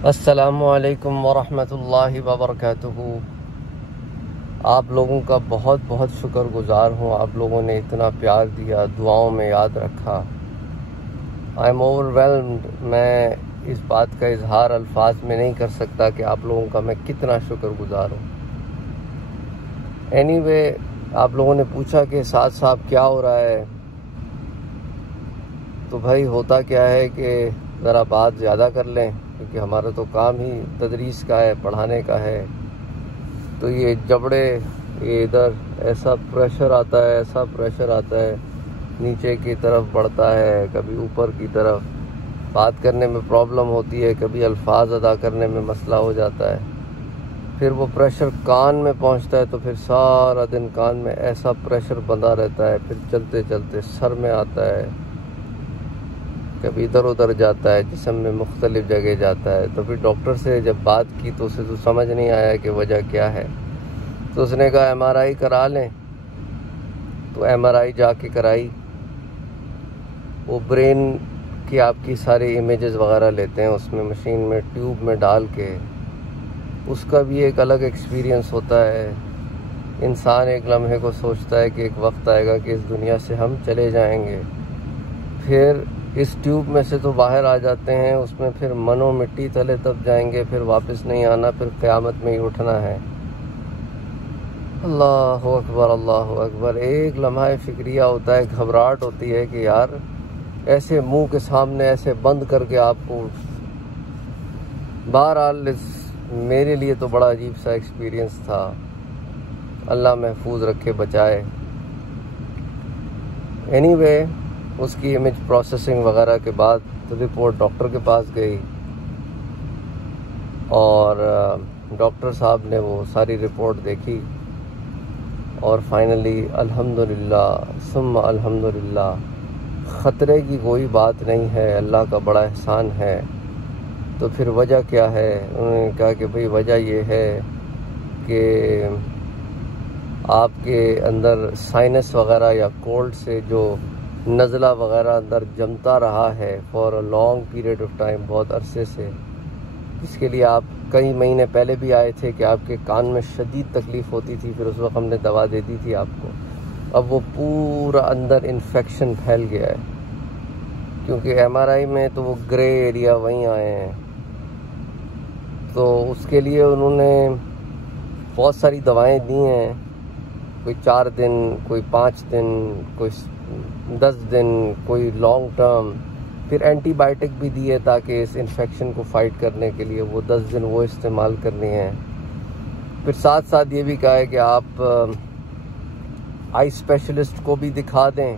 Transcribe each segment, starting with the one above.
السلام علیکم ورحمۃ اللہ وبرکاتہ۔ آپ لوگوں کا بہت بہت شکر گزار ہوں، آپ لوگوں نے اتنا پیار دیا، دعاؤں میں یاد رکھا۔ آئی ایم اوور ویلمڈ، میں اس بات کا اظہار الفاظ میں نہیں کر سکتا کہ آپ لوگوں کا میں کتنا شکر گزار ہوں۔ اینی وے، آپ لوگوں نے پوچھا کہ سعد صاحب کیا ہو رہا ہے، تو بھائی ہوتا کیا ہے کہ ذرا بات زیادہ کر لیں، کیونکہ ہمارا تو کام ہی تدریس کا ہے، پڑھانے کا ہے، تو یہ جبڑے، یہ ادھر ایسا پریشر آتا ہے، نیچے کی طرف بڑھتا ہے، کبھی اوپر کی طرف، بات کرنے میں پرابلم ہوتی ہے، کبھی الفاظ ادا کرنے میں مسئلہ ہو جاتا ہے، پھر وہ پریشر کان میں پہنچتا ہے تو پھر سارا دن کان میں ایسا پریشر بندھا رہتا ہے، پھر چلتے چلتے سر میں آتا ہے، کبھی ادھر ادھر جاتا ہے، جسم میں مختلف جگہ جاتا ہے۔ تو پھر ڈاکٹر سے جب بات کی تو اسے تو سمجھ نہیں آیا کہ وجہ کیا ہے، تو اس نے کہا ایم آر آئی کرا لیں۔ تو ایم آر آئی جا کے کرائی، وہ برین کی آپ کی سارے امیجز وغیرہ لیتے ہیں، اس میں مشین میں ٹیوب میں ڈال کے، اس کا بھی ایک الگ ایکسپیرینس ہوتا ہے۔ انسان ایک لمحے کو سوچتا ہے کہ ایک وقت آئے گا کہ اس دنیا سے ہم چلے جائیں گے، پھر اس ٹیوب میں سے تو باہر آ جاتے ہیں، اس میں پھر منو مٹی تلے تب جائیں گے، پھر واپس نہیں آنا، پھر قیامت میں ہی اٹھنا ہے۔ اللہ اکبر، اللہ اکبر۔ ایک لمحہ فکریہ ہوتا ہے، گھبراہٹ ہوتی ہے کہ یار ایسے منہ کے سامنے ایسے بند کر کے آپ کو، بہرحال میرے لیے تو بڑا عجیب سا ایکسپیرینس تھا، اللہ محفوظ رکھے بچائے۔ اینی وے، اس کی امیج پروسیسنگ وغیرہ کے بعد رپورٹ ڈاکٹر کے پاس گئی، اور ڈاکٹر صاحب نے وہ ساری رپورٹ دیکھی، اور فائنلی الحمدللہ ثم الحمدللہ خطرے کی کوئی بات نہیں ہے، اللہ کا بڑا احسان ہے۔ تو پھر وجہ کیا ہے؟ انہوں نے کہا کہ بھئی وجہ یہ ہے کہ آپ کے اندر سائنس وغیرہ یا کولڈ سے جو نزلہ وغیرہ اندر جمتا رہا ہے for a long period of time, بہت عرصے سے، جس کے لیے آپ کئی مہینے پہلے بھی آئے تھے کہ آپ کے کان میں شدید تکلیف ہوتی تھی، پھر اس وقت ہم نے دوا دے دی تھی آپ کو۔ اب وہ پورا اندر انفیکشن پھیل گیا ہے، کیونکہ ایم آر آئی میں تو وہ گرے ایریا وہیں آئے ہیں، تو اس کے لیے انہوں نے بہت ساری دوائیں دی ہیں، کوئی 4 دن، کوئی 5 دن، کوئی 10 دن، کوئی لانگ ٹرم، پھر اینٹی بائیوٹک بھی دی ہے تاکہ اس انفیکشن کو فائٹ کرنے کے لیے وہ 10 دن وہ استعمال کرنی ہے۔ پھر ساتھ ساتھ یہ بھی کہا ہے کہ آپ آئی اسپیشلسٹ کو بھی دکھا دیں،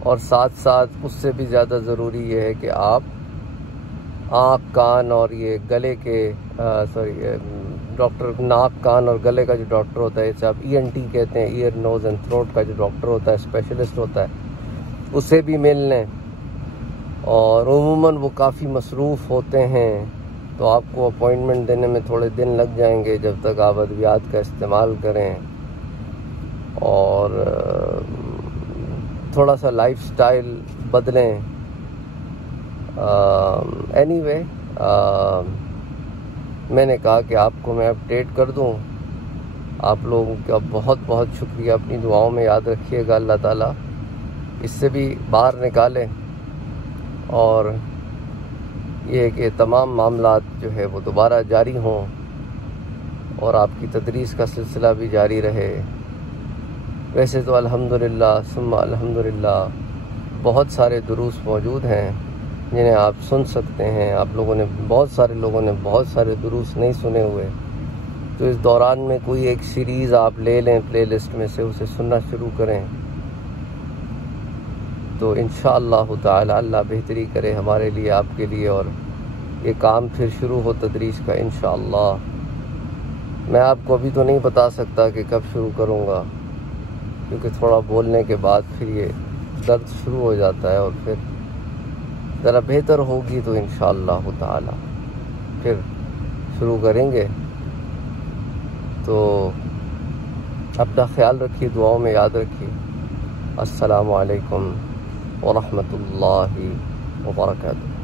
اور ساتھ ساتھ اس سے بھی زیادہ ضروری یہ ہے کہ آپ آنکھ، کان اور یہ گلے کے ڈاکٹر، ناک، کان اور گلے کا جو ڈاکٹر ہوتا ہے، اسے آپ ای این ٹی کہتے ہیں، ایئر نوز اینڈ تھروٹ کا جو ڈاکٹر ہوتا ہے، اسپیشلسٹ ہوتا ہے، اسے بھی مل لیں۔ اور عموماً وہ کافی مصروف ہوتے ہیں، تو آپ کو اپوائنٹمنٹ دینے میں تھوڑے دن لگ جائیں گے، جب تک آپ ادویات کا استعمال کریں، اور تھوڑا سا لائف سٹائل بدلیں۔ اینی وے، میں نے کہا کہ آپ کو میں اپڈیٹ کر دوں۔ آپ لوگوں کا بہت بہت شکریہ، اپنی دعاؤں میں یاد رکھیے گا، اللہ تعالیٰ اس سے بھی باہر نکالے، اور یہ کہ تمام معاملات جو ہے وہ دوبارہ جاری ہوں، اور آپ کی تدریس کا سلسلہ بھی جاری رہے۔ ویسے تو الحمدللہ ثم الحمدللہ بہت سارے دروس موجود ہیں جنہیں آپ سن سکتے ہیں۔ آپ لوگوں نے، بہت سارے لوگوں نے بہت سارے دروس نہیں سنے ہوئے، تو اس دوران میں کوئی ایک سیریز آپ لے لیں پلے لسٹ میں سے، اسے سننا شروع کریں، تو انشاءاللہ تعالی اللہ بہتری کرے ہمارے لیے، آپ کے لیے، اور یہ کام پھر شروع ہو تدریس کا انشاءاللہ۔ میں آپ کو ابھی تو نہیں بتا سکتا کہ کب شروع کروں گا، کیونکہ تھوڑا بولنے کے بعد پھر یہ درد شروع ہو جاتا ہے، اور پھر ذرا بہتر ہوگی تو انشاءاللہ تعالی پھر شروع کریں گے۔ تو اپنا خیال رکھیے، دعاؤں میں یاد رکھیے۔ السلام علیکم ورحمۃ اللہ وبرکاتہ۔